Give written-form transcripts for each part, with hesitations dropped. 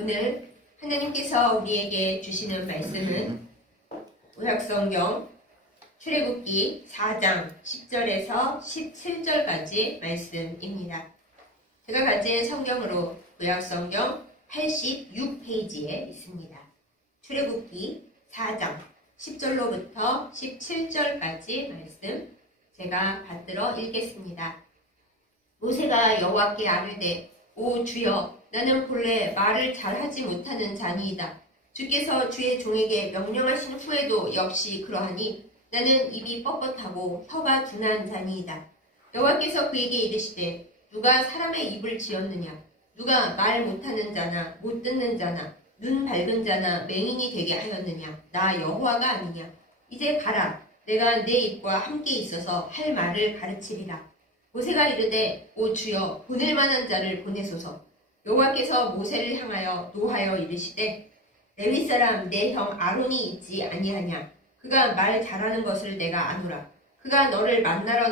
오늘 하나님께서 우리에게 주시는 말씀은 구약성경 출애굽기 4장 10절에서 17절까지 말씀입니다. 제가 가진 성경으로 구약성경 86페이지에 있습니다. 출애굽기 4장 10절로부터 17절까지 말씀 제가 받들어 읽겠습니다. 모세가 여호와께 아뢰되 오 주여 나는 본래 말을 잘하지 못하는 자니이다. 주께서 주의 종에게 명령하신 후에도 역시 그러하니 나는 입이 뻣뻣하고 혀가 둔한 자니이다. 여호와께서 그에게 이르시되 누가 사람의 입을 지었느냐? 누가 말 못하는 자나 못 듣는 자나 눈 밝은 자나 맹인이 되게 하였느냐? 나 여호와가 아니냐? 이제 가라. 내가 내 입과 함께 있어서 할 말을 가르치리라. 모세가 이르되 오 주여 보낼 만한 자를 보내소서. 여호와께서 모세를 향하여 노하여 이르시되 레위 사람 내 형 아론이 있지 아니하냐? 그가 말 잘하는 것을 내가 아노라. 그가 너를 만나러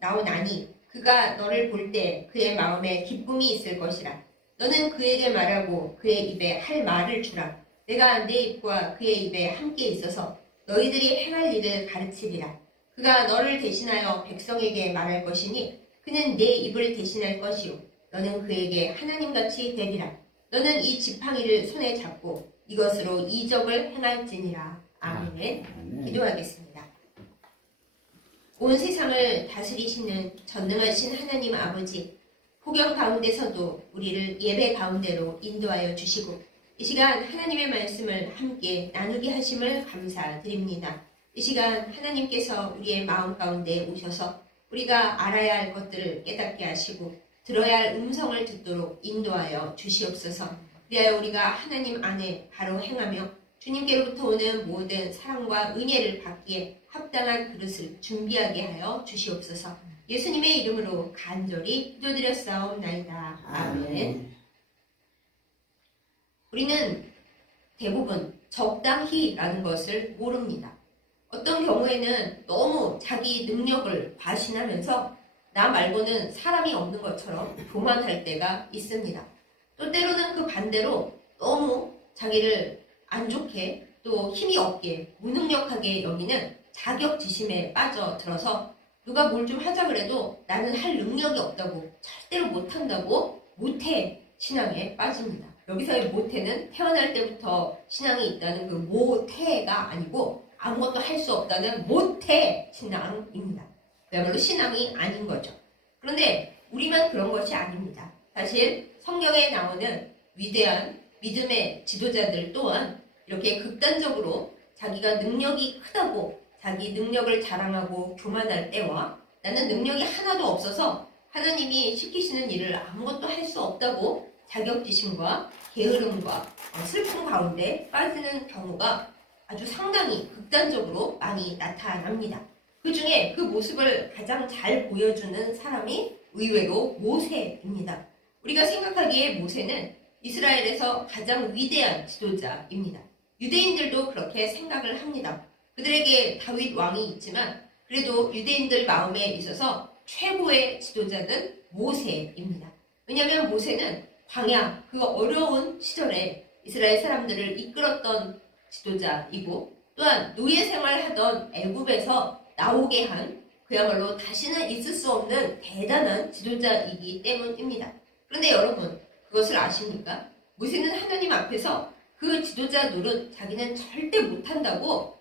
나오나니 그가 너를 볼 때 그의 마음에 기쁨이 있을 것이라. 너는 그에게 말하고 그의 입에 할 말을 주라. 내가 내 입과 그의 입에 함께 있어서 너희들이 행할 일을 가르치리라. 그가 너를 대신하여 백성에게 말할 것이니 그는 내 입을 대신할 것이요 너는 그에게 하나님같이 되리라. 너는 이 지팡이를 손에 잡고 이것으로 이적을 행할지니라. 아멘. 기도하겠습니다. 온 세상을 다스리시는 전능하신 하나님 아버지, 폭염 가운데서도 우리를 예배 가운데로 인도하여 주시고 이 시간 하나님의 말씀을 함께 나누게 하심을 감사드립니다. 이 시간 하나님께서 우리의 마음 가운데 오셔서 우리가 알아야 할 것들을 깨닫게 하시고 들어야 할 음성을 듣도록 인도하여 주시옵소서. 그리하여 우리가 하나님 안에 바로 행하며 주님께로부터 오는 모든 사랑과 은혜를 받기에 합당한 그릇을 준비하게 하여 주시옵소서. 예수님의 이름으로 간절히 기도드렸사옵나이다. 아멘. 우리는 대부분 적당히라는 것을 모릅니다. 어떤 경우에는 너무 자기 능력을 과신하면서 나 말고는 사람이 없는 것처럼 교만할 때가 있습니다. 또 때로는 그 반대로 너무 자기를 안 좋게 또 힘이 없게 무능력하게 여기는 자격지심에 빠져들어서 누가 뭘 좀 하자 그래도 나는 할 능력이 없다고 절대로 못한다고 모태 신앙에 빠집니다. 여기서의 모태는 태어날 때부터 신앙이 있다는 그 모태가 아니고 아무것도 할 수 없다는 모태 신앙입니다. 그야말로 신앙이 아닌 거죠. 그런데 우리만 그런 것이 아닙니다. 사실 성경에 나오는 위대한 믿음의 지도자들 또한 이렇게 극단적으로 자기가 능력이 크다고 자기 능력을 자랑하고 교만할 때와 나는 능력이 하나도 없어서 하나님이 시키시는 일을 아무것도 할 수 없다고 자격지심과 게으름과 슬픔 가운데 빠지는 경우가 아주 상당히 극단적으로 많이 나타납니다. 그 중에 그 모습을 가장 잘 보여주는 사람이 의외로 모세입니다. 우리가 생각하기에 모세는 이스라엘에서 가장 위대한 지도자입니다. 유대인들도 그렇게 생각을 합니다. 그들에게 다윗 왕이 있지만 그래도 유대인들 마음에 있어서 최고의 지도자는 모세입니다. 왜냐하면 모세는 광야 그 어려운 시절에 이스라엘 사람들을 이끌었던 지도자이고 또한 노예 생활하던 애굽에서 나오게 한 그야말로 다시는 있을 수 없는 대단한 지도자이기 때문입니다. 그런데 여러분 그것을 아십니까? 모세는 하나님 앞에서 그 지도자 노릇 자기는 절대 못한다고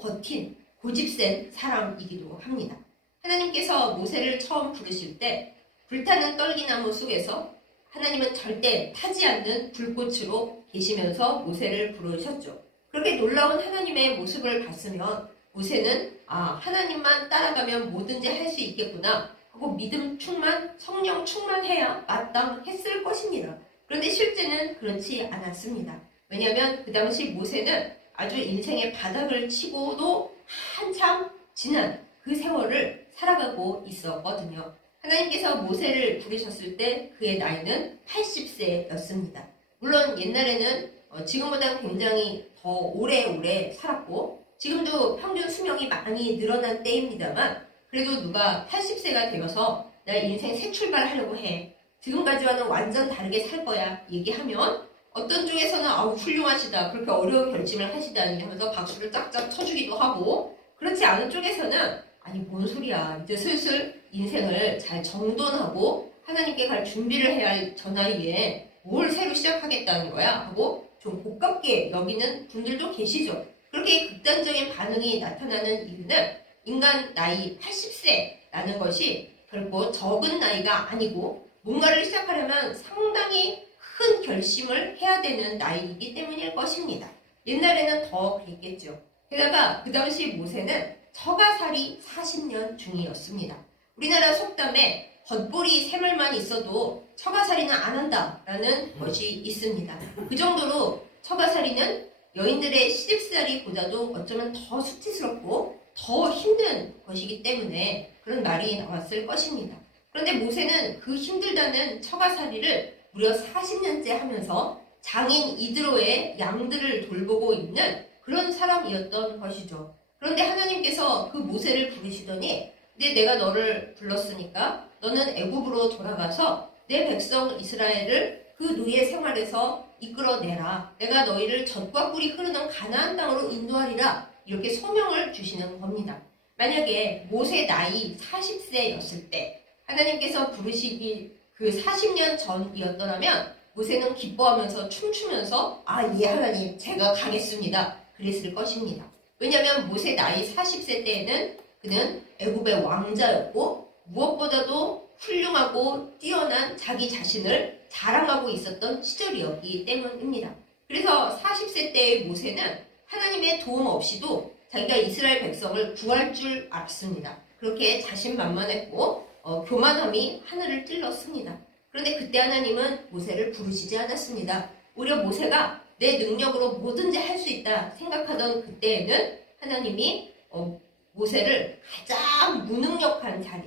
버틴 고집센 사람이기도 합니다. 하나님께서 모세를 처음 부르실 때 불타는 떨기나무 속에서 하나님은 절대 타지 않는 불꽃으로 계시면서 모세를 부르셨죠. 그렇게 놀라운 하나님의 모습을 봤으면 모세는 하나님만 따라가면 뭐든지 할 수 있겠구나 하고 믿음 충만, 성령 충만해야 마땅했을 것입니다. 그런데 실제는 그렇지 않았습니다. 왜냐하면 그 당시 모세는 아주 인생의 바닥을 치고도 한참 지난 그 세월을 살아가고 있었거든요. 하나님께서 모세를 부르셨을 때 그의 나이는 80세였습니다. 물론 옛날에는 지금보다 굉장히 더 오래오래 살았고 지금도 평균 수명이 많이 늘어난 때입니다만 그래도 누가 80세가 되어서 나 인생 새 출발하려고 해. 지금까지와는 완전 다르게 살 거야. 얘기하면 어떤 쪽에서는 아우 훌륭하시다. 그렇게 어려운 결심을 하시다니 하면서 박수를 짝짝 쳐주기도 하고 그렇지 않은 쪽에서는 아니 뭔 소리야. 이제 슬슬 인생을 잘 정돈하고 하나님께 갈 준비를 해야 할 저 나이에 뭘 새로 시작하겠다는 거야 하고 좀 고깝게 여기는 분들도 계시죠. 그렇게 극단적인 반응이 나타나는 이유는 인간 나이 80세라는 것이 결코 적은 나이가 아니고 뭔가를 시작하려면 상당히 큰 결심을 해야 되는 나이이기 때문일 것입니다. 옛날에는 더 그랬겠죠. 게다가 그 당시 모세는 처가살이 40년 중이었습니다. 우리나라 속담에 겉보리 샘물만 있어도 처가살이는 안 한다라는 것이 있습니다. 그 정도로 처가살이는 여인들의 시집살이보다도 어쩌면 더 수치스럽고 더 힘든 것이기 때문에 그런 말이 나왔을 것입니다. 그런데 모세는 그 힘들다는 처가살이를 무려 40년째 하면서 장인 이드로의 양들을 돌보고 있는 그런 사람이었던 것이죠. 그런데 하나님께서 그 모세를 부르시더니 이제 내가 너를 불렀으니까 너는 애굽으로 돌아가서 내 백성 이스라엘을 그 노예 생활에서 이끌어내라. 내가 너희를 젖과 꿀이 흐르는 가나안 땅으로 인도하리라. 이렇게 소명을 주시는 겁니다. 만약에 모세 나이 40세였을 때 하나님께서 부르시기 그 40년 전이었더라면 모세는 기뻐하면서 춤추면서 예 하나님 제가 가겠습니다. 그랬을 것입니다. 왜냐하면 모세 나이 40세 때에는 그는 애굽의 왕자였고 무엇보다도 훌륭하고 뛰어난 자기 자신을 자랑하고 있었던 시절이었기 때문입니다. 그래서 40세 때의 모세는 하나님의 도움 없이도 자기가 이스라엘 백성을 구할 줄 알았습니다. 그렇게 자신만만했고 교만함이 하늘을 찔렀습니다. 그런데 그때 하나님은 모세를 부르시지 않았습니다. 오히려 모세가 내 능력으로 뭐든지 할 수 있다 생각하던 그때에는 하나님이 모세를 가장 무능력한 자리,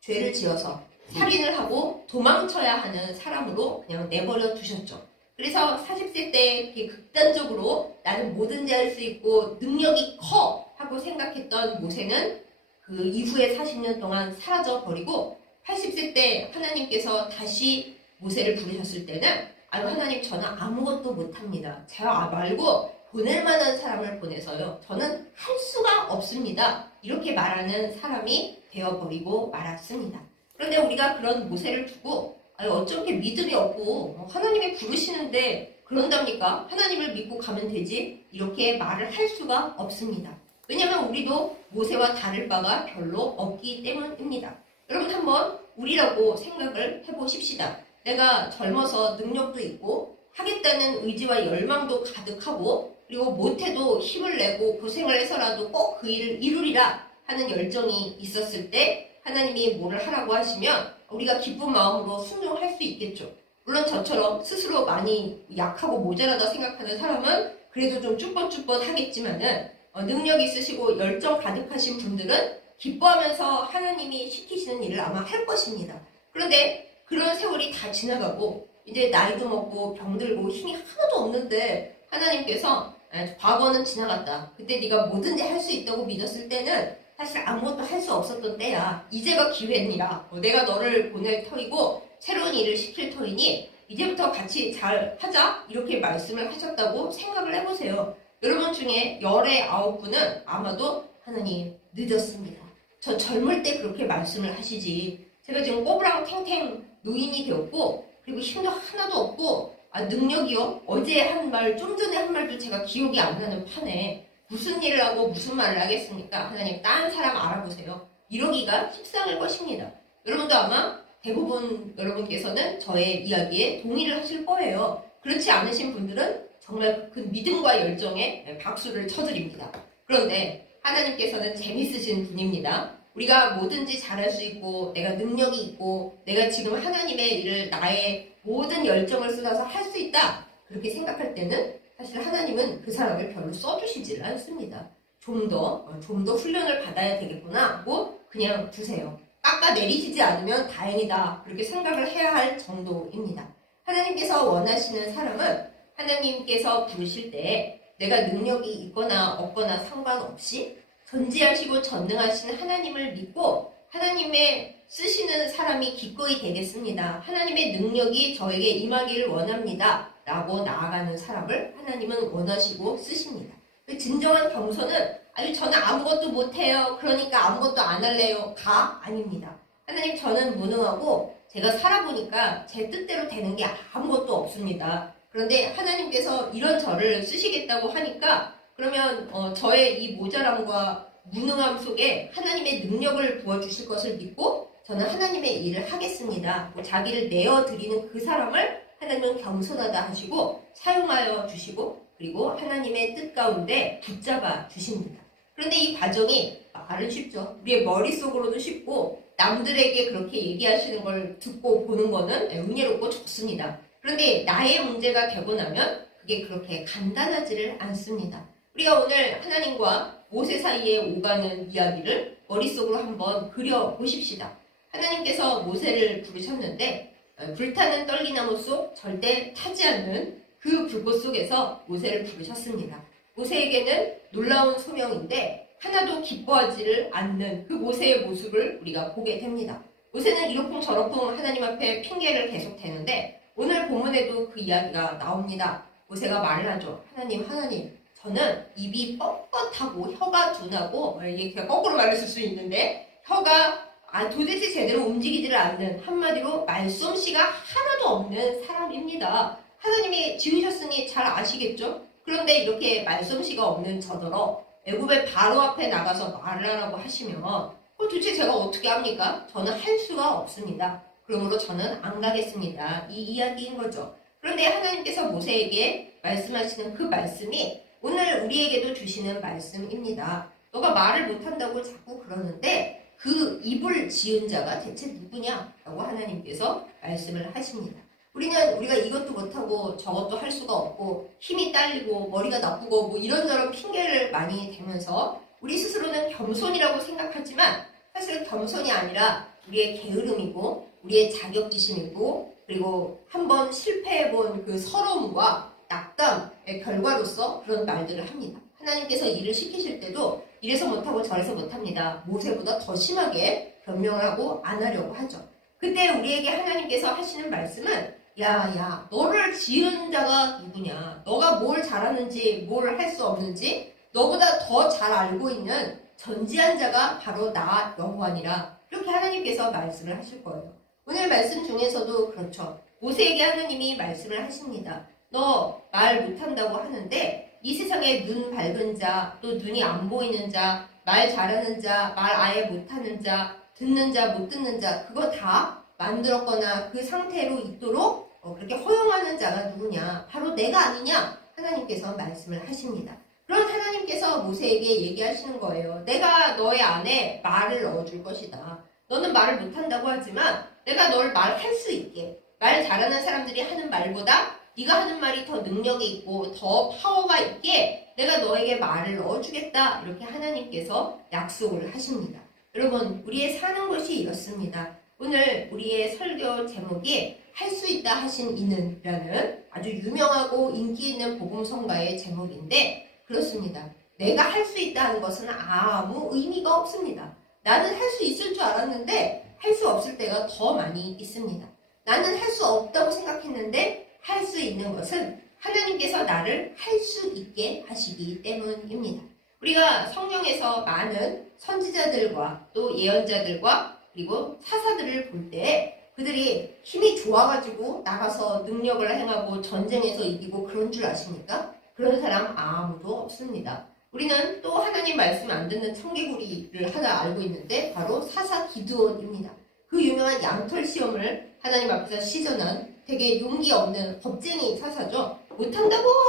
죄를 지어서 살인을 하고 도망쳐야 하는 사람으로 그냥 내버려 두셨죠. 그래서 40세 때 극단적으로 나는 뭐든지 할 수 있고 능력이 커 하고 생각했던 모세는 그 이후에 40년 동안 사라져버리고 80세 때 하나님께서 다시 모세를 부르셨을 때는 아유 하나님 저는 아무것도 못합니다. 제가 말고 보낼 만한 사람을 보내서요. 저는 할 수가 없습니다. 이렇게 말하는 사람이 되어버리고 말았습니다. 그런데 우리가 그런 모세를 두고 어떻게 믿음이 없고 하나님이 부르시는데 그런답니까? 하나님을 믿고 가면 되지? 이렇게 말을 할 수가 없습니다. 왜냐하면 우리도 모세와 다를 바가 별로 없기 때문입니다. 여러분 한번 우리라고 생각을 해보십시다. 내가 젊어서 능력도 있고 하겠다는 의지와 열망도 가득하고 그리고 못해도 힘을 내고 고생을 해서라도 꼭 그 일을 이루리라 하는 열정이 있었을 때 하나님이 뭐를 하라고 하시면 우리가 기쁜 마음으로 순종할 수 있겠죠. 물론 저처럼 스스로 많이 약하고 모자라다 생각하는 사람은 그래도 좀 쭈뼛쭈뼛 하겠지만은 능력 있으시고 열정 가득하신 분들은 기뻐하면서 하나님이 시키시는 일을 아마 할 것입니다. 그런데 그런 세월이 다 지나가고 이제 나이도 먹고 병들고 힘이 하나도 없는데 하나님께서 과거는 지나갔다. 그때 네가 뭐든지 할 수 있다고 믿었을 때는 사실 아무것도 할 수 없었던 때야. 이제가 기회니라. 내가 너를 보낼 터이고 새로운 일을 시킬 터이니 이제부터 같이 잘 하자. 이렇게 말씀을 하셨다고 생각을 해보세요. 여러분 중에 19분은 아마도 하나님 늦었습니다. 저 젊을 때 그렇게 말씀을 하시지. 제가 지금 꼬부랑 탱탱 노인이 되었고 그리고 힘도 하나도 없고 능력이요? 어제 한 말, 좀 전에 한 말도 제가 기억이 안 나는 판에 무슨 일을 하고 무슨 말을 하겠습니까? 하나님 딴 사람 알아보세요. 이러기가 십상일 것입니다. 여러분도 아마 대부분 여러분께서는 저의 이야기에 동의를 하실 거예요. 그렇지 않으신 분들은 정말 그 믿음과 열정에 박수를 쳐드립니다. 그런데 하나님께서는 재밌으신 분입니다. 우리가 뭐든지 잘할 수 있고 내가 능력이 있고 내가 지금 하나님의 일을 나의 모든 열정을 쏟아서 할 수 있다. 그렇게 생각할 때는 사실 하나님은 그 사람을 별로 써주시질 않습니다. 좀 더 훈련을 받아야 되겠구나 하고 그냥 두세요. 깎아내리시지 않으면 다행이다. 그렇게 생각을 해야 할 정도입니다. 하나님께서 원하시는 사람은 하나님께서 부르실 때 내가 능력이 있거나 없거나 상관없이 전지하시고 전능하신 하나님을 믿고 하나님의 쓰시는 사람이 기꺼이 되겠습니다. 하나님의 능력이 저에게 임하기를 원합니다. 라고 나아가는 사람을 하나님은 원하시고 쓰십니다. 그 진정한 겸손은 아니 저는 아무것도 못해요. 그러니까 아무것도 안 할래요. 가? 아닙니다. 하나님 저는 무능하고 제가 살아보니까 제 뜻대로 되는 게 아무것도 없습니다. 그런데 하나님께서 이런 저를 쓰시겠다고 하니까 그러면 저의 이 모자람과 무능함 속에 하나님의 능력을 부어주실 것을 믿고 저는 하나님의 일을 하겠습니다. 자기를 내어드리는 그 사람을 하나님은 겸손하다 하시고 사용하여 주시고 그리고 하나님의 뜻 가운데 붙잡아 주십니다. 그런데 이 과정이 말은 쉽죠. 우리의 머릿속으로도 쉽고 남들에게 그렇게 얘기하시는 걸 듣고 보는 거는 은혜롭고 좋습니다. 그런데 나의 문제가 되고 나면 그게 그렇게 간단하지를 않습니다. 우리가 오늘 하나님과 모세 사이에 오가는 이야기를 머릿속으로 한번 그려보십시다. 하나님께서 모세를 부르셨는데 불타는 떨기나무 속 절대 타지 않는 그 불꽃 속에서 모세를 부르셨습니다. 모세에게는 놀라운 소명인데 하나도 기뻐하지를 않는 그 모세의 모습을 우리가 보게 됩니다. 모세는 이러쿵저러쿵 하나님 앞에 핑계를 계속 대는데 오늘 본문에도 그 이야기가 나옵니다. 모세가 말을 하죠. 하나님 저는 입이 뻣뻣하고 혀가 둔하고 이게 거꾸로 말했을 수 있는데 혀가 도대체 제대로 움직이지를 않는 한마디로 말솜씨가 하나도 없는 사람입니다. 하나님이 지으셨으니 잘 아시겠죠? 그런데 이렇게 말솜씨가 없는 저더러 애굽의 바로 앞에 나가서 말을 하라고 하시면 도대체 제가 어떻게 합니까? 저는 할 수가 없습니다. 그러므로 저는 안 가겠습니다. 이 이야기인 거죠. 그런데 하나님께서 모세에게 말씀하시는 그 말씀이 오늘 우리에게도 주시는 말씀입니다. 너가 말을 못한다고 자꾸 그러는데 그 입을 지은 자가 대체 누구냐라고 하나님께서 말씀을 하십니다. 우리가 이것도 못하고 저것도 할 수가 없고 힘이 딸리고 머리가 나쁘고 뭐 이런저런 핑계를 많이 대면서 우리 스스로는 겸손이라고 생각하지만 사실 겸손이 아니라 우리의 게으름이고 우리의 자격지심이고 그리고 한번 실패해본 그 서러움과 낙담의 결과로서 그런 말들을 합니다. 하나님께서 일을 시키실 때도 이래서 못하고 저래서 못합니다. 모세보다 더 심하게 변명을 하고 안 하려고 하죠. 그때 우리에게 하나님께서 하시는 말씀은 야, 너를 지은 자가 누구냐? 너가 뭘 잘하는지, 뭘 할 수 없는지 너보다 더 잘 알고 있는 전지한 자가 바로 나 여호와니라. 이렇게 하나님께서 말씀을 하실 거예요. 오늘 말씀 중에서도 그렇죠. 모세에게 하나님이 말씀을 하십니다. 너 말 못한다고 하는데 이 세상에 눈 밝은 자, 또 눈이 안 보이는 자, 말 잘하는 자, 말 아예 못하는 자, 듣는 자, 못 듣는 자 그거 다 만들었거나 그 상태로 있도록 그렇게 허용하는 자가 누구냐? 바로 내가 아니냐? 하나님께서 말씀을 하십니다. 그런 하나님께서 모세에게 얘기하시는 거예요. 내가 너의 안에 말을 넣어줄 것이다. 너는 말을 못한다고 하지만 내가 널 말할 수 있게 말 잘하는 사람들이 하는 말보다 네가 하는 말이 더 능력이 있고 더 파워가 있게 내가 너에게 말을 넣어주겠다. 이렇게 하나님께서 약속을 하십니다. 여러분 우리의 사는 것이 이렇습니다. 오늘 우리의 설교 제목이 할 수 있다 하신 이는 라는 아주 유명하고 인기 있는 복음성가의 제목인데 그렇습니다. 내가 할 수 있다는 것은 아무 의미가 없습니다. 나는 할 수 있을 줄 알았는데 할 수 없을 때가 더 많이 있습니다. 나는 할 수 없다고 생각했는데 할 수 있는 것은 하나님께서 나를 할 수 있게 하시기 때문입니다. 우리가 성경에서 많은 선지자들과 또 예언자들과 그리고 사사들을 볼 때 그들이 힘이 좋아가지고 나가서 능력을 행하고 전쟁에서 이기고 그런 줄 아십니까? 그런 사람 아무도 없습니다. 우리는 또 하나님 말씀 안 듣는 청개구리를 하나 알고 있는데 바로 사사 기드온입니다. 그 유명한 양털 시험을 하나님 앞에서 시전한 되게 용기 없는 겁쟁이 사사죠.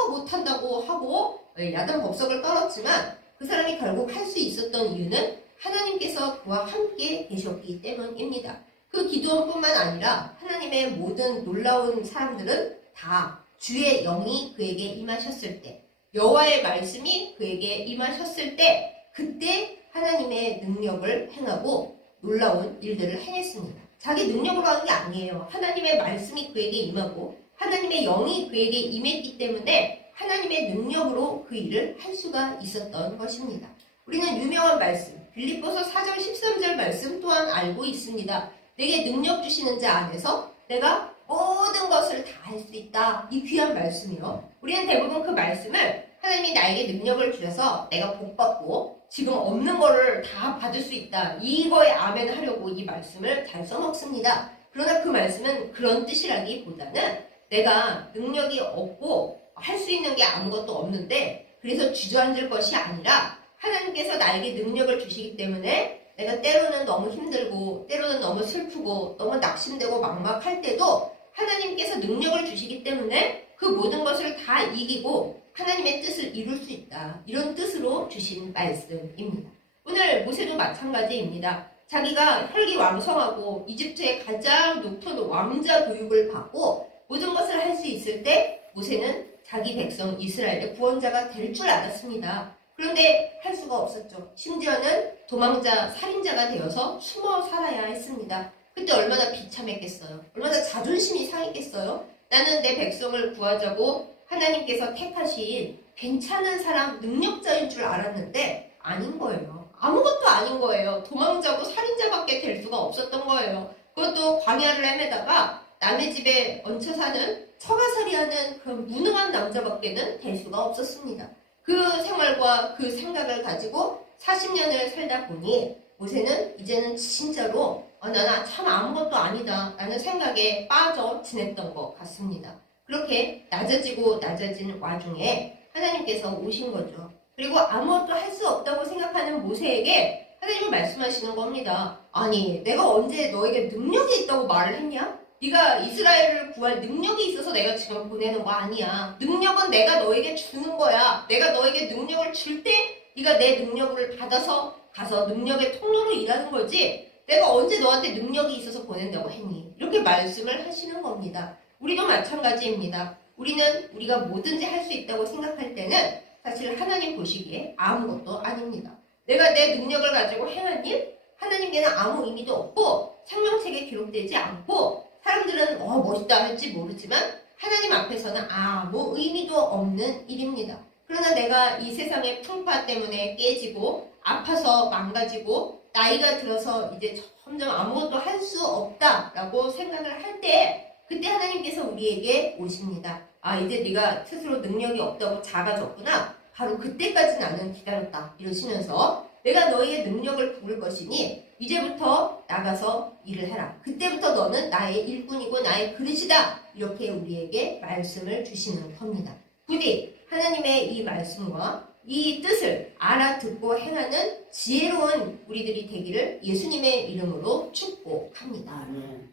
못한다고 하고 야단 법석을 떨었지만 그 사람이 결국 할 수 있었던 이유는 하나님께서 그와 함께 계셨기 때문입니다. 그 기드온뿐만 아니라 하나님의 모든 놀라운 사람들은 다 주의 영이 그에게 임하셨을 때 여호와의 말씀이 그에게 임하셨을 때 그때 하나님의 능력을 행하고 놀라운 일들을 행했습니다. 자기 능력으로 하는 게 아니에요. 하나님의 말씀이 그에게 임하고 하나님의 영이 그에게 임했기 때문에 하나님의 능력으로 그 일을 할 수가 있었던 것입니다. 우리는 유명한 말씀, 빌립보서 4장 13절 말씀 또한 알고 있습니다. 내게 능력 주시는 자 안에서 내가 모든 것을 다 할 수 있다. 이 귀한 말씀이요. 우리는 대부분 그 말씀을 하나님이 나에게 능력을 주셔서 내가 복 받고 지금 없는 거를 다 받을 수 있다. 이거에 아멘 하려고 이 말씀을 잘 써먹습니다. 그러나 그 말씀은 그런 뜻이라기보다는 내가 능력이 없고 할 수 있는 게 아무것도 없는데 그래서 주저앉을 것이 아니라 하나님께서 나에게 능력을 주시기 때문에 내가 때로는 너무 힘들고 때로는 너무 슬프고 너무 낙심되고 막막할 때도 하나님께서 능력을 주시기 때문에 그 모든 것을 다 이기고 하나님의 뜻을 이룰 수 있다. 이런 뜻으로 주신 말씀입니다. 오늘 모세도 마찬가지입니다. 자기가 혈기왕성하고 이집트의 가장 높은 왕자 교육을 받고 모든 것을 할 수 있을 때 모세는 자기 백성 이스라엘의 구원자가 될 줄 알았습니다. 그런데 할 수가 없었죠. 심지어는 도망자, 살인자가 되어서 숨어 살아야 했습니다. 그때 얼마나 비참했겠어요. 얼마나 자존심이 상했겠어요. 나는 내 백성을 구하자고 하나님께서 택하신 괜찮은 사람, 능력자인 줄 알았는데 아닌 거예요. 아무것도 아닌 거예요. 도망자고 살인자밖에 될 수가 없었던 거예요. 그것도 광야를 헤매다가 남의 집에 얹혀 사는 처가살이하는 그런 무능한 남자밖에는 될 수가 없었습니다. 그 생활과 그 생각을 가지고 40년을 살다 보니 모세는 이제는 진짜로 나는 참 아무것도 아니다 라는 생각에 빠져 지냈던 것 같습니다. 그렇게 낮아지고 낮아지는 와중에 하나님께서 오신 거죠. 그리고 아무것도 할 수 없다고 생각하는 모세에게 하나님이 말씀하시는 겁니다. 아니 내가 언제 너에게 능력이 있다고 말을 했냐? 네가 이스라엘을 구할 능력이 있어서 내가 지금 보내는 거 아니야. 능력은 내가 너에게 주는 거야. 내가 너에게 능력을 줄 때 네가 내 능력을 받아서 가서 능력의 통로로 일하는 거지. 내가 언제 너한테 능력이 있어서 보낸다고 했니? 이렇게 말씀을 하시는 겁니다. 우리도 마찬가지입니다. 우리는 우리가 뭐든지 할 수 있다고 생각할 때는 사실 하나님 보시기에 아무것도 아닙니다. 내가 내 능력을 가지고 행한 일, 하나님께는 아무 의미도 없고 생명책에 기록되지 않고 사람들은 멋있다 할지 모르지만 하나님 앞에서는 아무 의미도 없는 일입니다. 그러나 내가 이 세상의 풍파 때문에 깨지고 아파서 망가지고 나이가 들어서 이제 점점 아무것도 할 수 없다라고 생각을 할 때 그때 하나님께서 우리에게 오십니다. 이제 네가 스스로 능력이 없다고 작아졌구나. 바로 그때까지 나는 기다렸다. 이러시면서 내가 너희의 능력을 부을 것이니 이제부터 나가서 일을 해라. 그때부터 너는 나의 일꾼이고 나의 그릇이다. 이렇게 우리에게 말씀을 주시는 겁니다. 부디 하나님의 이 말씀과 이 뜻을 알아듣고 행하는 지혜로운 우리들이 되기를 예수님의 이름으로 축복합니다.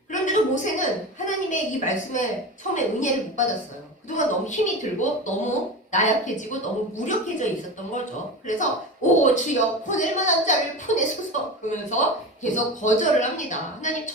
그런데도 모세는 하나님의 이 말씀에 처음에 은혜를 못 받았어요. 그동안 너무 힘이 들고 너무 나약해지고 너무 무력해져 있었던 거죠. 그래서 주여 보낼 만한 자를 보내소서 그러면서 계속 거절을 합니다. 하나님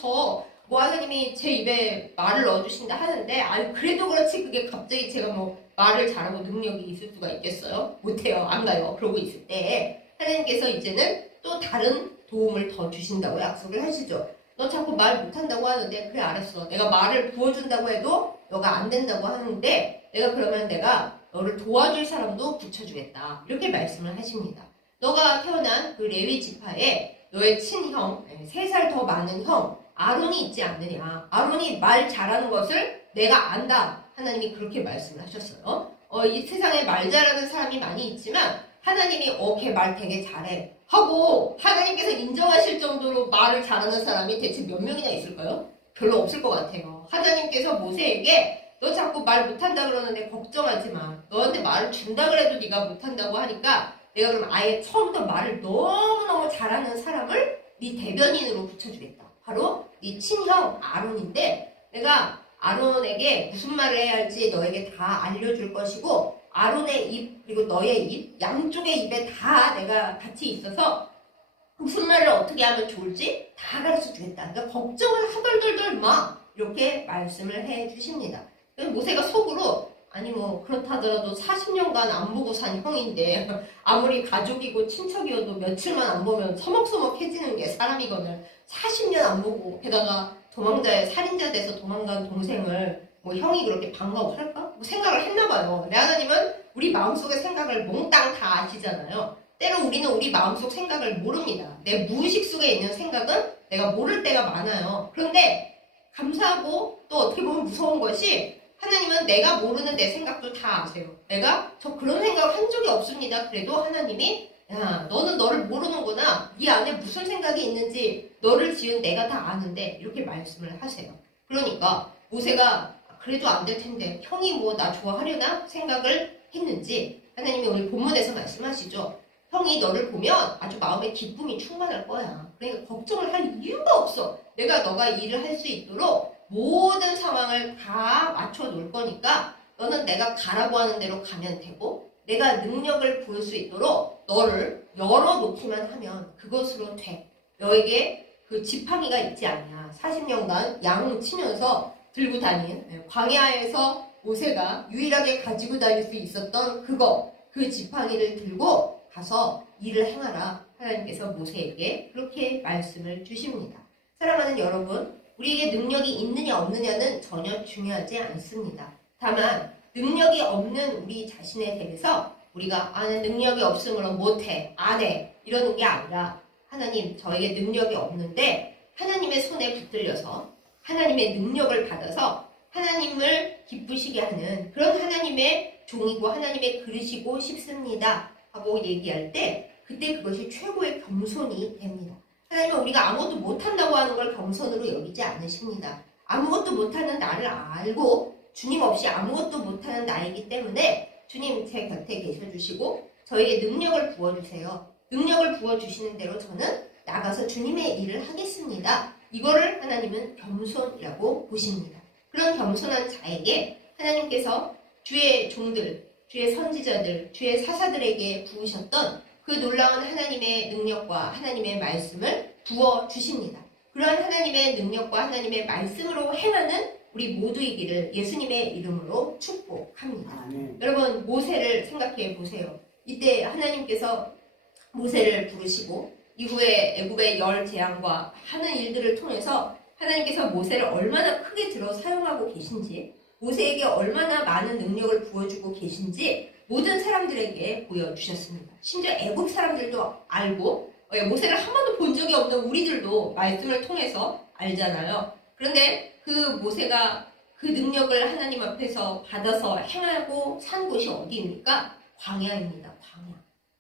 하나님이 제 입에 말을 넣어주신다 하는데 그래도 그렇지 그게 갑자기 제가 말을 잘하고 능력이 있을 수가 있겠어요? 못해요. 안 가요. 그러고 있을 때 하나님께서 이제는 또 다른 도움을 더 주신다고 약속을 하시죠. 너 자꾸 말 못한다고 하는데 그래 알았어. 내가 말을 부어준다고 해도 너가 안 된다고 하는데 내가 너를 도와줄 사람도 붙여주겠다. 이렇게 말씀을 하십니다. 너가 태어난 그 레위 지파에 너의 친형, 3살 더 많은 형 아론이 있지 않느냐. 아론이 말 잘하는 것을 내가 안다. 하나님이 그렇게 말씀을 하셨어요. 이 세상에 말 잘하는 사람이 많이 있지만 하나님이 걔 말 되게 잘해 하고 하나님께서 인정하실 정도로 말을 잘하는 사람이 대체 몇 명이나 있을까요? 별로 없을 것 같아요. 하나님께서 모세에게 너 자꾸 말 못한다 그러는데 걱정하지 마. 너한테 말을 준다 그래도 네가 못한다고 하니까 내가 그럼 아예 처음부터 말을 너무너무 잘하는 사람을 네 대변인으로 붙여주겠다. 바로 네 친형 아론인데 내가 아론에게 무슨 말을 해야 할지 너에게 다 알려줄 것이고 아론의 입 그리고 너의 입 양쪽의 입에 다 내가 같이 있어서 무슨 말을 어떻게 하면 좋을지 다 가르쳐 주겠다. 그러니까 걱정을 하덜덜덜 마 이렇게 말씀을 해 주십니다. 모세가 속으로 그렇다 하더라도 40년간 안 보고 산 형인데 아무리 가족이고 친척이어도 며칠만 안 보면 서먹서먹해지는 게 사람이거든. 40년 안 보고 게다가 살인자 돼서 도망간 동생을 형이 그렇게 반가워할까? 생각을 했나 봐요. 근데 하나님은 우리 마음속의 생각을 몽땅 다 아시잖아요. 때로 우리는 우리 마음속 생각을 모릅니다. 내 무의식 속에 있는 생각은 내가 모를 때가 많아요. 그런데 감사하고 또 어떻게 보면 무서운 것이 하나님은 내가 모르는 내 생각도 다 아세요. 내가 저 그런 생각 한 적이 없습니다. 그래도 하나님이 야, 너는 너를 모르는구나. 네 안에 무슨 생각이 있는지 너를 지은 내가 다 아는데 이렇게 말씀을 하세요. 그러니까 모세가 그래도 안 될 텐데 형이 뭐 나 좋아하려나 생각을 했는지 하나님이 오늘 본문에서 말씀하시죠. 형이 너를 보면 아주 마음에 기쁨이 충만할 거야. 그러니까 걱정을 할 이유가 없어. 내가 너가 일을 할 수 있도록 모든 상황을 다 맞춰 놓을 거니까 너는 내가 가라고 하는 대로 가면 되고 내가 능력을 부을 수 있도록 너를 열어놓기만 하면 그것으로 돼. 너에게 그 지팡이가 있지 않냐. 40년간 양 치면서 들고 다닌 광야에서 모세가 유일하게 가지고 다닐 수 있었던 그 지팡이를 들고 가서 일을 행하라. 하나님께서 모세에게 그렇게 말씀을 주십니다. 사랑하는 여러분, 우리에게 능력이 있느냐 없느냐는 전혀 중요하지 않습니다. 다만 능력이 없는 우리 자신에 대해서 우리가 나는 능력이 없으므로 못해, 안 해 이러는 게 아니라 하나님 저에게 능력이 없는데 하나님의 손에 붙들려서 하나님의 능력을 받아서 하나님을 기쁘시게 하는 그런 하나님의 종이고 하나님의 그릇이고 싶습니다 하고 얘기할 때 그때 그것이 최고의 겸손이 됩니다. 하나님은 우리가 아무것도 못한다고 하는 걸 겸손으로 여기지 않으십니다. 아무것도 못하는 나를 알고 주님 없이 아무것도 못하는 나이기 때문에 주님 제 곁에 계셔주시고 저에게 능력을 부어주세요. 능력을 부어주시는 대로 저는 나가서 주님의 일을 하겠습니다. 이거를 하나님은 겸손이라고 보십니다. 그런 겸손한 자에게 하나님께서 주의 종들, 주의 선지자들, 주의 사사들에게 부으셨던 그 놀라운 하나님의 능력과 하나님의 말씀을 부어주십니다. 그러한 하나님의 능력과 하나님의 말씀으로 행하는 우리 모두이기를 예수님의 이름으로 축복합니다. 여러분 모세를 생각해 보세요. 이때 하나님께서 모세를 부르시고 이후에 애굽의 열 재앙과 하는 일들을 통해서 하나님께서 모세를 얼마나 크게 들어 사용하고 계신지 모세에게 얼마나 많은 능력을 부어주고 계신지 모든 사람들에게 보여주셨습니다. 심지어 애굽 사람들도 알고 모세를 한 번도 본 적이 없는 우리들도 말씀을 통해서 알잖아요. 그런데 그 모세가 그 능력을 하나님 앞에서 받아서 행하고 산 곳이 어디입니까? 광야입니다.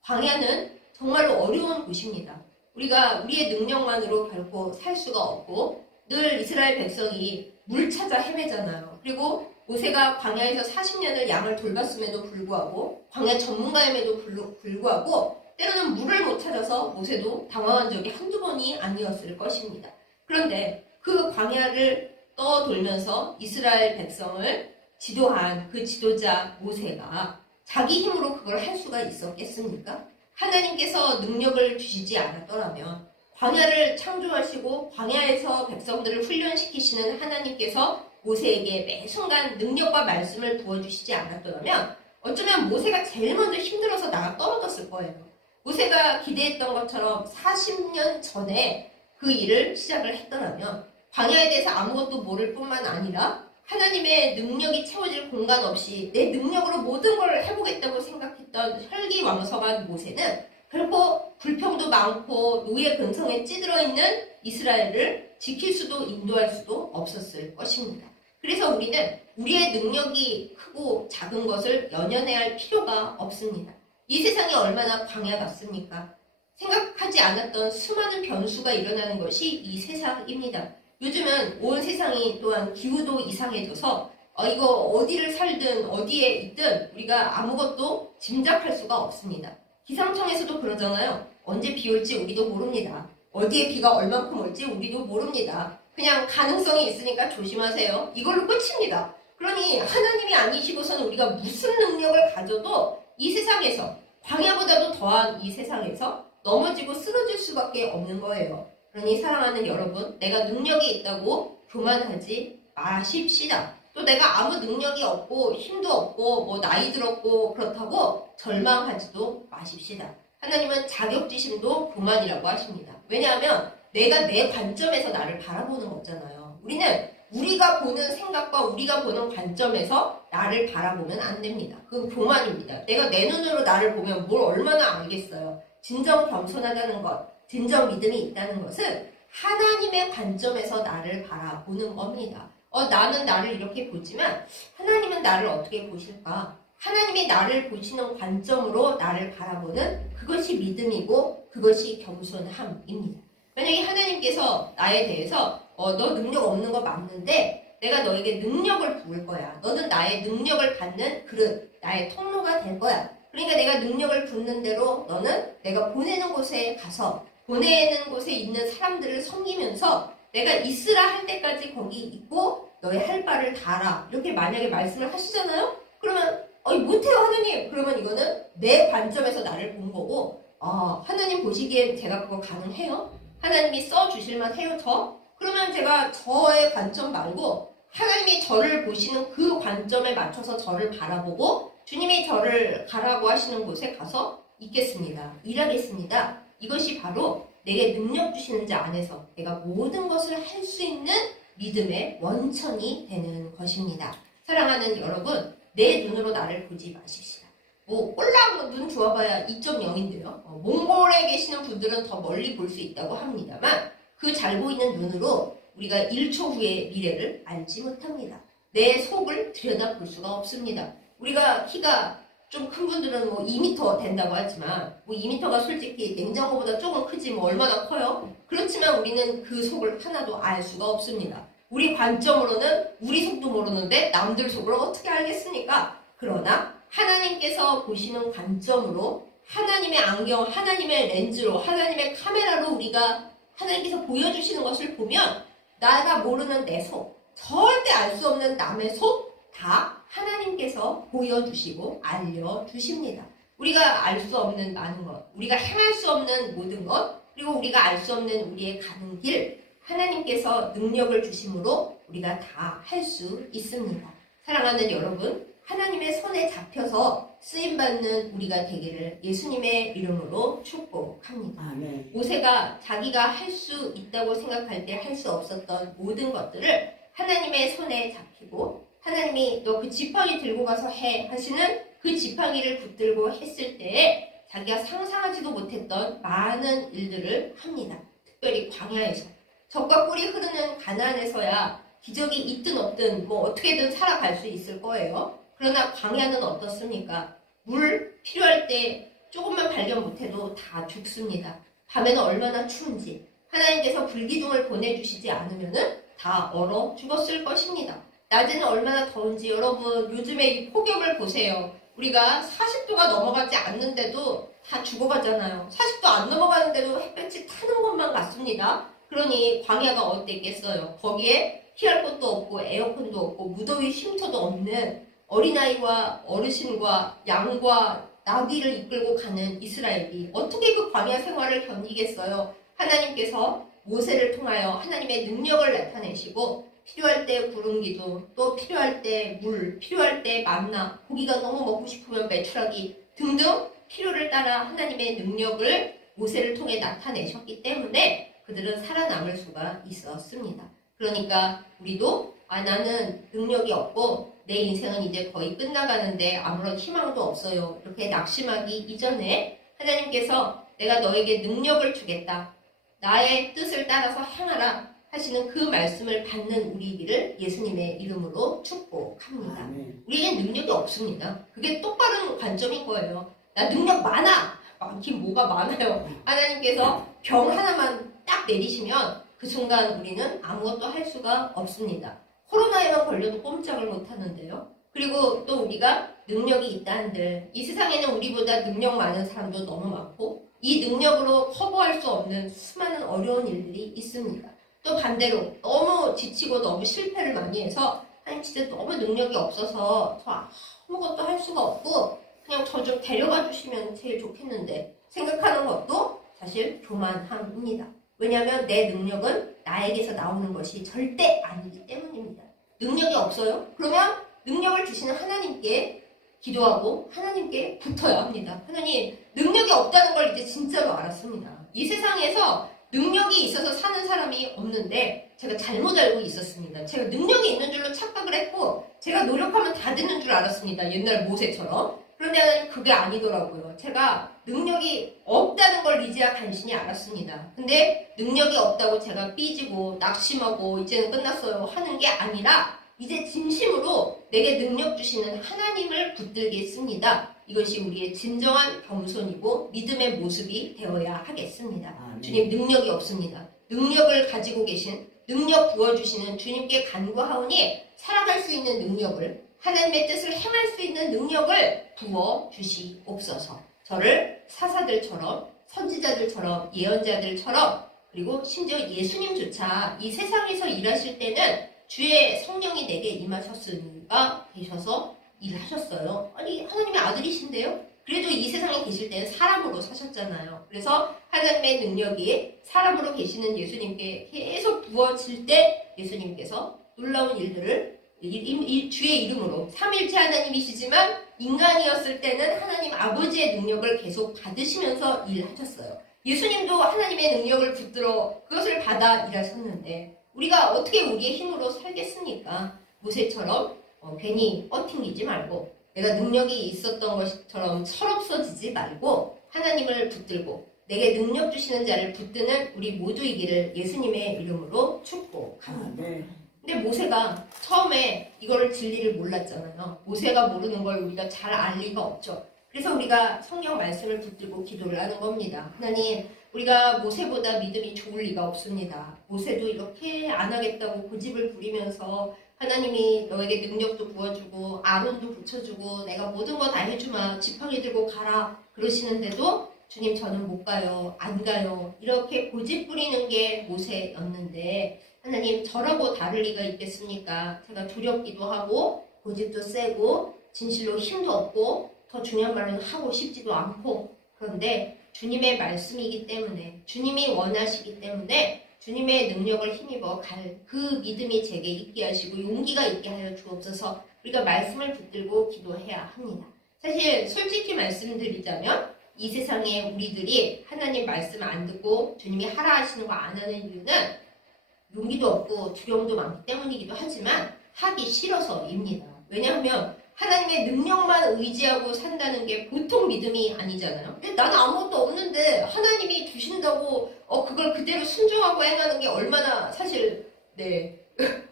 광야는 정말로 어려운 곳입니다. 우리가 우리의 능력만으로 결코 살 수가 없고 늘 이스라엘 백성이 물 찾아 헤매잖아요. 그리고 모세가 광야에서 40년을 양을 돌봤음에도 불구하고 광야 전문가임에도 불구하고 때로는 물을 못 찾아서 모세도 당황한 적이 한두 번이 아니었을 것입니다. 그런데 그 광야를 떠돌면서 이스라엘 백성을 지도한 그 지도자 모세가 자기 힘으로 그걸 할 수가 있었겠습니까? 하나님께서 능력을 주시지 않았더라면 광야를 창조하시고 광야에서 백성들을 훈련시키시는 하나님께서 모세에게 매 순간 능력과 말씀을 부어주시지 않았더라면 어쩌면 모세가 제일 먼저 힘들어서 나가 떨어졌을 거예요. 모세가 기대했던 것처럼 40년 전에 그 일을 시작을 했더라면 광야에 대해서 아무것도 모를 뿐만 아니라 하나님의 능력이 채워질 공간 없이 내 능력으로 모든 걸 해보겠다고 생각했던 혈기왕성한 모세는 결코 불평도 많고 노예 근성에 찌들어 있는 이스라엘을 지킬 수도 인도할 수도 없었을 것입니다. 그래서 우리는 우리의 능력이 크고 작은 것을 연연해야 할 필요가 없습니다. 이 세상이 얼마나 광야 같습니까? 생각하지 않았던 수많은 변수가 일어나는 것이 이 세상입니다. 요즘은 온 세상이 또한 기후도 이상해져서 이거 어디를 살든 어디에 있든 우리가 아무것도 짐작할 수가 없습니다. 기상청에서도 그러잖아요. 언제 비 올지 우리도 모릅니다. 어디에 비가 얼만큼 올지 우리도 모릅니다. 그냥 가능성이 있으니까 조심하세요. 이걸로 끝입니다. 그러니 하나님이 아니시고서는 우리가 무슨 능력을 가져도 이 세상에서 광야보다도 더한 이 세상에서 넘어지고 쓰러질 수밖에 없는 거예요. 그러니 사랑하는 여러분, 내가 능력이 있다고 교만하지 마십시다. 또 내가 아무 능력이 없고 힘도 없고 뭐 나이 들었고 그렇다고 절망하지도 마십시다. 하나님은 자격지심도 교만이라고 하십니다. 왜냐하면 내가 내 관점에서 나를 바라보는 거잖아요. 우리는 우리가 보는 생각과 우리가 보는 관점에서 나를 바라보면 안 됩니다. 그건 교만입니다. 내가 내 눈으로 나를 보면 뭘 얼마나 알겠어요. 진정 겸손하다는 것, 진정 믿음이 있다는 것은 하나님의 관점에서 나를 바라보는 겁니다. 나는 나를 이렇게 보지만 하나님은 나를 어떻게 보실까? 하나님이 나를 보시는 관점으로 나를 바라보는 그것이 믿음이고 그것이 겸손함입니다. 만약에 하나님께서 나에 대해서 너 능력 없는 거 맞는데 내가 너에게 능력을 부을 거야. 너는 나의 능력을 받는 그릇, 나의 통로가 될 거야. 그러니까 내가 능력을 붓는 대로 너는 내가 보내는 곳에 가서 보내는 곳에 있는 사람들을 섬기면서 내가 있으라 할 때까지 거기 있고 너의 할 바를 다하라. 이렇게 만약에 말씀을 하시잖아요? 그러면 못해요 하나님. 그러면 이거는 내 관점에서 나를 본 거고 하나님 보시기엔 제가 그거 가능해요? 하나님이 써주실만 해요 저? 그러면 제가 저의 관점 말고 하나님이 저를 보시는 그 관점에 맞춰서 저를 바라보고 주님이 저를 가라고 하시는 곳에 가서 있겠습니다. 일하겠습니다. 이것이 바로 내게 능력 주시는 자 안에서 내가 모든 것을 할 수 있는 믿음의 원천이 되는 것입니다. 사랑하는 여러분, 내 눈으로 나를 보지 마십시다. 꼴랑 눈 좋아봐야 2.0인데요. 몽골에 계시는 분들은 더 멀리 볼 수 있다고 합니다만 그 잘 보이는 눈으로 우리가 1초 후의 미래를 알지 못합니다. 내 속을 들여다볼 수가 없습니다. 우리가 키가 좀 큰 분들은 2m 된다고 하지만 2m가 솔직히 냉장고보다 조금 크지 얼마나 커요? 그렇지만 우리는 그 속을 하나도 알 수가 없습니다. 우리 관점으로는 우리 속도 모르는데 남들 속을 어떻게 알겠습니까? 그러나 하나님께서 보시는 관점으로 하나님의 안경, 하나님의 렌즈로, 하나님의 카메라로 우리가 하나님께서 보여주시는 것을 보면 나가 모르는 내 속, 절대 알 수 없는 남의 속 다 하나님께서 보여주시고 알려주십니다. 우리가 알 수 없는 많은 것, 우리가 행할 수 없는 모든 것, 그리고 우리가 알 수 없는 우리의 가는 길, 하나님께서 능력을 주심으로 우리가 다 할 수 있습니다. 사랑하는 여러분, 하나님의 손에 잡혀서 쓰임받는 우리가 되기를 예수님의 이름으로 축복합니다. 아멘. 모세가 자기가 할 수 있다고 생각할 때 할 수 없었던 모든 것들을 하나님의 손에 잡히고 하나님이 너 그 지팡이 들고 가서 해 하시는 그 지팡이를 붙들고 했을 때에 자기가 상상하지도 못했던 많은 일들을 합니다. 특별히 광야에서 젖과 꿀이 흐르는 가나안에서야 기적이 있든 없든 어떻게든 살아갈 수 있을 거예요. 그러나 광야는 어떻습니까? 물 필요할 때 조금만 발견 못해도 다 죽습니다. 밤에는 얼마나 추운지 하나님께서 불기둥을 보내주시지 않으면 다 얼어 죽었을 것입니다. 낮에는 얼마나 더운지 여러분 요즘에 이 폭염을 보세요. 우리가 40도가 넘어가지 않는데도 다 죽어가잖아요. 40도 안 넘어가는데도 햇볕이 타는 것만 같습니다. 그러니 광야가 어땠겠어요. 거기에 피할 곳도 없고 에어컨도 없고 무더위 쉼터도 없는 어린아이와 어르신과 양과 나귀를 이끌고 가는 이스라엘이 어떻게 그 광야 생활을 견디겠어요. 하나님께서 모세를 통하여 하나님의 능력을 나타내시고 필요할 때 구름 기둥, 또 필요할 때 물, 필요할 때 만나, 고기가 너무 먹고 싶으면 메추라기 등등 필요를 따라 하나님의 능력을 모세를 통해 나타내셨기 때문에 그들은 살아남을 수가 있었습니다. 그러니까 우리도 나는 능력이 없고 내 인생은 이제 거의 끝나가는데 아무런 희망도 없어요. 이렇게 낙심하기 이전에 하나님께서 내가 너에게 능력을 주겠다. 나의 뜻을 따라서 행하라. 하시는 그 말씀을 받는 우리들을 예수님의 이름으로 축복합니다. 우리에겐 능력이 없습니다. 그게 똑바른 관점인 거예요. 나 능력 많아! 많긴 뭐가 많아요. 하나님께서 병 하나만 딱 내리시면 그 순간 우리는 아무것도 할 수가 없습니다. 코로나에만 걸려도 꼼짝을 못 하는데요. 그리고 또 우리가 능력이 있다 한들 이 세상에는 우리보다 능력 많은 사람도 너무 많고 이 능력으로 커버할 수 없는 수많은 어려운 일들이 있습니다. 또 반대로 너무 지치고 너무 실패를 많이 해서 하나님 진짜 너무 능력이 없어서 저 아무것도 할 수가 없고 그냥 저 좀 데려가 주시면 제일 좋겠는데 생각하는 것도 사실 교만함입니다. 왜냐하면 내 능력은 나에게서 나오는 것이 절대 아니기 때문입니다. 능력이 없어요? 그러면 능력을 주시는 하나님께 기도하고 하나님께 붙어야 합니다. 하나님, 능력이 없다는 걸 이제 진짜로 알았습니다. 이 세상에서 능력이 있어서 사는 사람이 없는데 제가 잘못 알고 있었습니다. 제가 능력이 있는 줄로 착각을 했고 제가 노력하면 다 되는 줄 알았습니다. 옛날 모세처럼. 그런데 하나님 그게 아니더라고요. 제가 능력이 없다는 걸 이제야 간신히 알았습니다. 근데 능력이 없다고 제가 삐지고 낙심하고 이제는 끝났어요 하는 게 아니라 이제 진심으로 내게 능력 주시는 하나님을 붙들겠습니다. 이것이 우리의 진정한 겸손이고 믿음의 모습이 되어야 하겠습니다. 주님 능력이 없습니다. 능력을 가지고 계신 능력 부어주시는 주님께 간구하오니 살아갈 수 있는 능력을 하나님의 뜻을 행할 수 있는 능력을 부어주시옵소서. 저를 사사들처럼 선지자들처럼 예언자들처럼 그리고 심지어 예수님조차 이 세상에서 일하실 때는 주의 성령이 내게 임하셨으니까 계셔서 일하셨어요. 아니 하나님의 아들이신데요. 그래도 이 세상에 계실 때는 사람으로 사셨잖아요. 그래서 하나님의 능력이 사람으로 계시는 예수님께 계속 부어질 때 예수님께서 놀라운 일들을 주의 이름으로 삼일체 하나님이시지만 인간이었을 때는 하나님 아버지의 능력을 계속 받으시면서 일하셨어요. 예수님도 하나님의 능력을 붙들어 그것을 받아 일하셨는데 우리가 어떻게 우리의 힘으로 살겠습니까? 모세처럼 괜히 뻗팅기지 말고 내가 능력이 있었던 것처럼 철없어지지 말고 하나님을 붙들고 내게 능력 주시는 자를 붙드는 우리 모두이기를 예수님의 이름으로 축복합니다. 근데 모세가 처음에 이거를 진리를 몰랐잖아요. 모세가 모르는 걸 우리가 잘 알 리가 없죠. 그래서 우리가 성경 말씀을 붙들고 기도를 하는 겁니다. 하나님, 우리가 모세보다 믿음이 좋을 리가 없습니다. 모세도 이렇게 안 하겠다고 고집을 부리면서 하나님이 너에게 능력도 부어주고 아론도 붙여주고 내가 모든 거 다 해주마 지팡이 들고 가라 그러시는데도 주님 저는 못 가요 안 가요 이렇게 고집 부리는 게 모세였는데 하나님 저라고 다를 리가 있겠습니까? 제가 두렵기도 하고 고집도 세고 진실로 힘도 없고 더 중요한 말은 하고 싶지도 않고 그런데 주님의 말씀이기 때문에 주님이 원하시기 때문에 주님의 능력을 힘입어 갈 그 믿음이 제게 있게 하시고 용기가 있게 하여 주옵소서. 우리가 말씀을 붙들고 기도해야 합니다. 사실 솔직히 말씀드리자면 이 세상에 우리들이 하나님 말씀 안 듣고 주님이 하라 하시는 거 안 하는 이유는 용기도 없고 두려움도 많기 때문이기도 하지만 하기 싫어서입니다. 왜냐하면 하나님의 능력만 의지하고 산다는 게 보통 믿음이 아니잖아요. 나는 아무것도 없는데 하나님이 주신다고 그걸 그대로 순종하고 행하는 게 얼마나 사실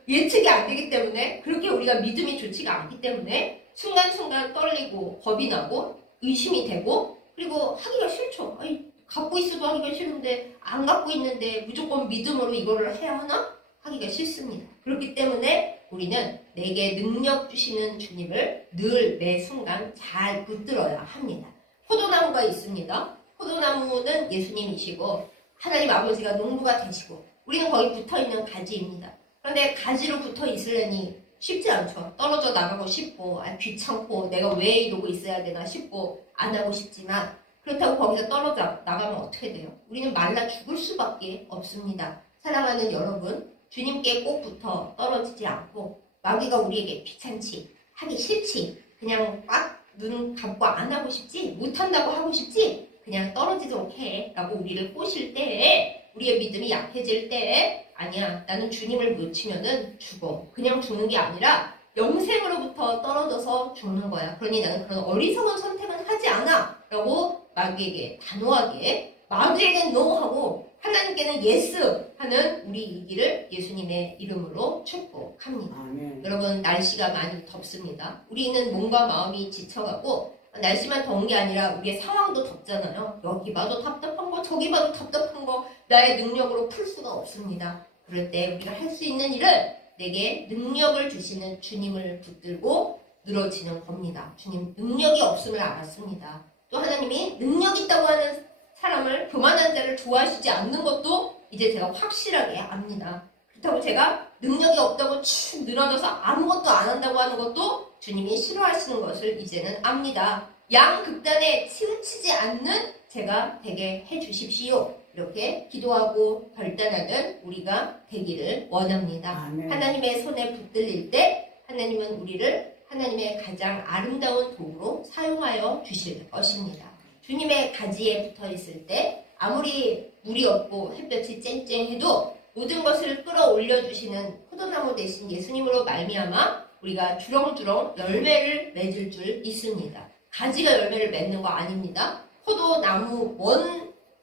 예측이 안 되기 때문에 그렇게 우리가 믿음이 좋지가 않기 때문에 순간순간 떨리고 겁이 나고 의심이 되고 그리고 하기가 싫죠. 아니, 갖고 있어도 하기가 싫은데 안 갖고 있는데 무조건 믿음으로 이거를 해야 하나? 하기가 싫습니다. 그렇기 때문에 우리는 내게 능력 주시는 주님을 늘 매 순간 잘 붙들어야 합니다. 포도나무가 있습니다. 포도나무는 예수님이시고 하나님 아버지가 농부가 되시고 우리는 거기 붙어있는 가지입니다. 그런데 가지로 붙어 있으려니 쉽지 않죠. 떨어져 나가고 싶고 귀찮고 내가 왜 이러고 있어야 되나 싶고 안 하고 싶지만 그렇다고 거기서 떨어져 나가면 어떻게 돼요? 우리는 말라 죽을 수밖에 없습니다. 사랑하는 여러분, 주님께 꼭 붙어 떨어지지 않고 마귀가 우리에게 귀찮지, 하기 싫지, 그냥 꽉 눈 감고 안 하고 싶지, 못한다고 하고 싶지, 그냥 떨어지도록 해 라고 우리를 꼬실 때에 우리의 믿음이 약해질 때에 아니야 나는 주님을 놓치면은 죽어. 그냥 죽는 게 아니라 영생으로부터 떨어져서 죽는 거야. 그러니 나는 그런 어리석은 선택은 하지 않아 라고 마귀에게 단호하게 마귀에게는 NO 하고 하나님께는 예스 하는 우리이기를 예수님의 이름으로 축복합니다. 아멘. 여러분 날씨가 많이 덥습니다. 우리는 몸과 마음이 지쳐가고 날씨만 더운 게 아니라 우리의 상황도 덥잖아요. 여기 봐도 답답한 거 저기 봐도 답답한 거 나의 능력으로 풀 수가 없습니다. 그럴 때 우리가 할 수 있는 일은 내게 능력을 주시는 주님을 붙들고 늘어지는 겁니다. 주님 능력이 없음을 알았습니다. 또 하나님이 능력 있다고 하는 사람을 교만한 자를 좋아하시지 않는 것도 이제 제가 확실하게 압니다. 그렇다고 제가 능력이 없다고 축 늘어져서 아무것도 안 한다고 하는 것도 주님이 싫어하시는 것을 이제는 압니다. 양극단에 치우치지 않는 제가 되게 해주십시오. 이렇게 기도하고 결단하는 우리가 되기를 원합니다. 아멘. 하나님의 손에 붙들릴 때 하나님은 우리를 하나님의 가장 아름다운 도구로 사용하여 주실 것입니다. 주님의 가지에 붙어있을 때 아무리 물이 없고 햇볕이 쨍쨍해도 모든 것을 끌어올려 주시는 포도나무 대신 예수님으로 말미암아 우리가 주렁주렁 열매를 맺을 줄 있습니다. 가지가 열매를 맺는 거 아닙니다. 포도나무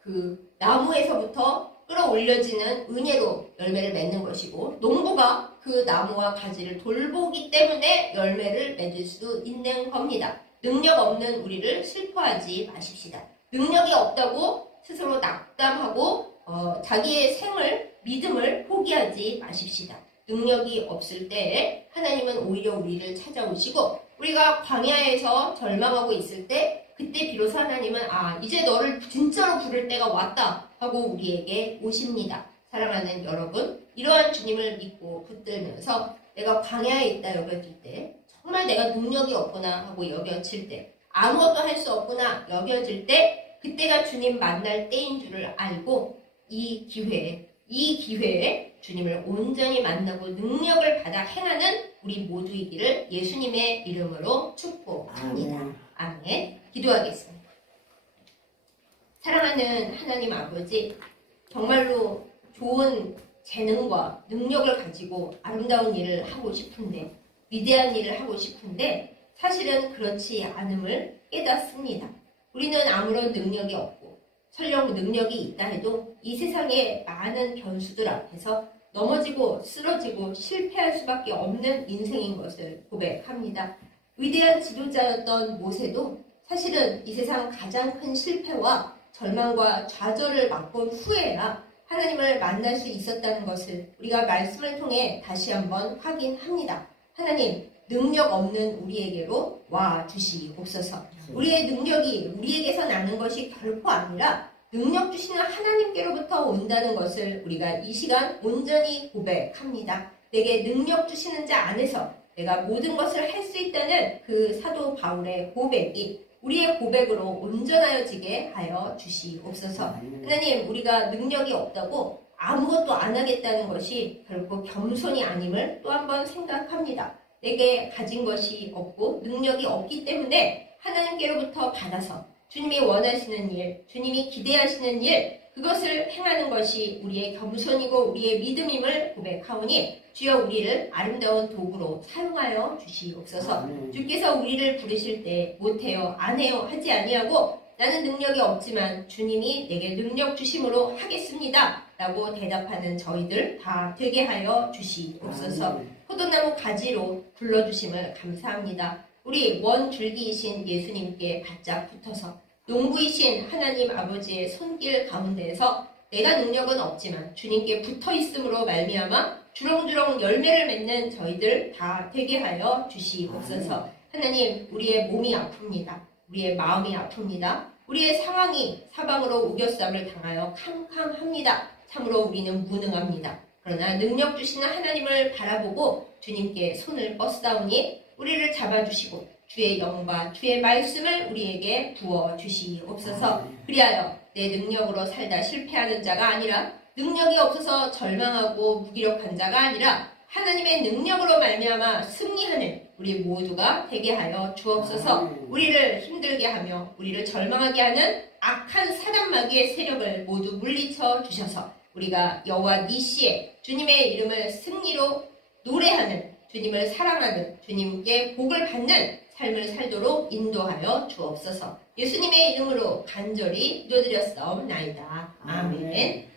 그 나무에서부터 끌어올려지는 은혜로 열매를 맺는 것이고, 농부가 그 나무와 가지를 돌보기 때문에 열매를 맺을 수 있는 겁니다. 능력 없는 우리를 슬퍼하지 마십시다. 능력이 없다고 스스로 낙담하고 자기의 믿음을 포기하지 마십시다. 능력이 없을 때 하나님은 오히려 우리를 찾아오시고, 우리가 광야에서 절망하고 있을 때 그때 비로소 하나님은 이제 너를 진짜로 부를 때가 왔다 하고 우리에게 오십니다. 사랑하는 여러분, 이러한 주님을 믿고 붙들면서 내가 광야에 있다 여겨질 때, 정말 내가 능력이 없구나 하고 여겨질 때, 아무것도 할 수 없구나 여겨질 때, 그때가 주님 만날 때인 줄을 알고 이 기회에 주님을 온전히 만나고 능력을 받아 행하는 우리 모두이기를 예수님의 이름으로 축복합니다. 아멘. 기도하겠습니다. 사랑하는 하나님 아버지, 정말로 좋은 재능과 능력을 가지고 아름다운 일을 하고 싶은데, 위대한 일을 하고 싶은데 사실은 그렇지 않음을 깨닫습니다. 우리는 아무런 능력이 없고 설령 능력이 있다 해도 이 세상의 많은 변수들 앞에서 넘어지고 쓰러지고 실패할 수밖에 없는 인생인 것을 고백합니다. 위대한 지도자였던 모세도 사실은 이 세상 가장 큰 실패와 절망과 좌절을 맛본 후에야 하나님을 만날 수 있었다는 것을 우리가 말씀을 통해 다시 한번 확인합니다. 하나님, 능력 없는 우리에게로 와 주시옵소서. 우리의 능력이 우리에게서 나는 것이 결코 아니라 능력 주시는 하나님께로부터 온다는 것을 우리가 이 시간 온전히 고백합니다. 내게 능력 주시는 자 안에서 내가 모든 것을 할 수 있다는 그 사도 바울의 고백이 우리의 고백으로 온전하여지게 하여 주시옵소서. 하나님, 우리가 능력이 없다고 아무것도 안 하겠다는 것이 결코 겸손이 아님을 또 한 번 생각합니다. 내게 가진 것이 없고 능력이 없기 때문에 하나님께로부터 받아서 주님이 원하시는 일, 주님이 기대하시는 일, 그것을 행하는 것이 우리의 겸손이고 우리의 믿음임을 고백하오니 주여 우리를 아름다운 도구로 사용하여 주시옵소서. 주께서 우리를 부르실 때 못해요, 안 해요 하지 아니하고 나는 능력이 없지만 주님이 내게 능력 주심으로 하겠습니다 라고 대답하는 저희들 다 되게 하여 주시옵소서. 포도나무 가지로 불러주심을 감사합니다. 우리 원줄기이신 예수님께 바짝 붙어서 농부이신 하나님 아버지의 손길 가운데에서 내가 능력은 없지만 주님께 붙어있음으로 말미암아 주렁주렁 열매를 맺는 저희들 다 되게 하여 주시옵소서. 하나님, 우리의 몸이 아픕니다. 우리의 마음이 아픕니다. 우리의 상황이 사방으로 우겨쌈을 당하여 캄캄합니다. 참으로 우리는 무능합니다. 그러나 능력 주시는 하나님을 바라보고 주님께 손을 뻗사오니 우리를 잡아주시고 주의 영과 주의 말씀을 우리에게 부어주시옵소서. 그리하여 내 능력으로 살다 실패하는 자가 아니라 능력이 없어서 절망하고 무기력한 자가 아니라 하나님의 능력으로 말미암아 승리하는 우리 모두가 되게 하여 주옵소서. 우리를 힘들게 하며 우리를 절망하게 하는 악한 사단 마귀의 세력을 모두 물리쳐 주셔서 우리가 여호와 니시의 주님의 이름을 승리로 노래하는, 주님을 사랑하는, 주님께 복을 받는 삶을 살도록 인도하여 주옵소서. 예수님의 이름으로 간절히 기도드렸사옵나이다. 아멘.